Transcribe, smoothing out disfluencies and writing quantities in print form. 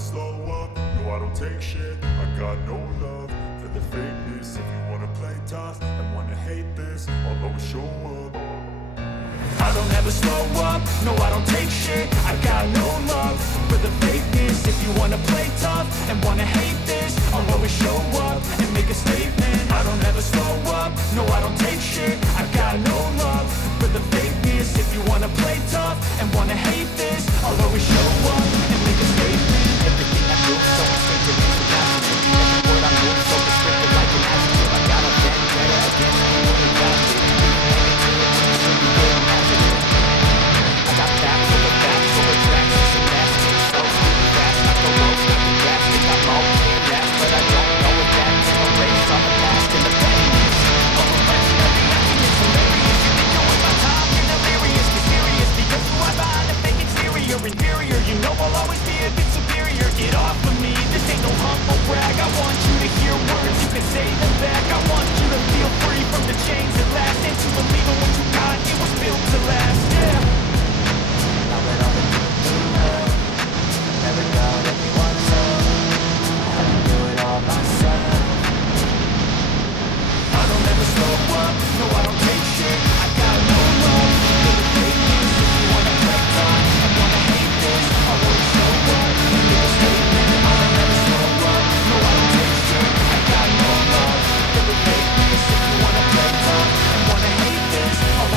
slow up, no I don't take shit. I got no love for the fakeness. If you wanna play tough and wanna hate this, I'll always show up. I don't ever slow up, no I don't take shit. I got no love for the fakeness. If you wanna play tough and wanna hate this, I'll always show up and make a statement. I don't ever slow up, no I don't take shit. I got no love for the fakeness. If you wanna play tough and wanna hate this, I'll always show up and make a statement.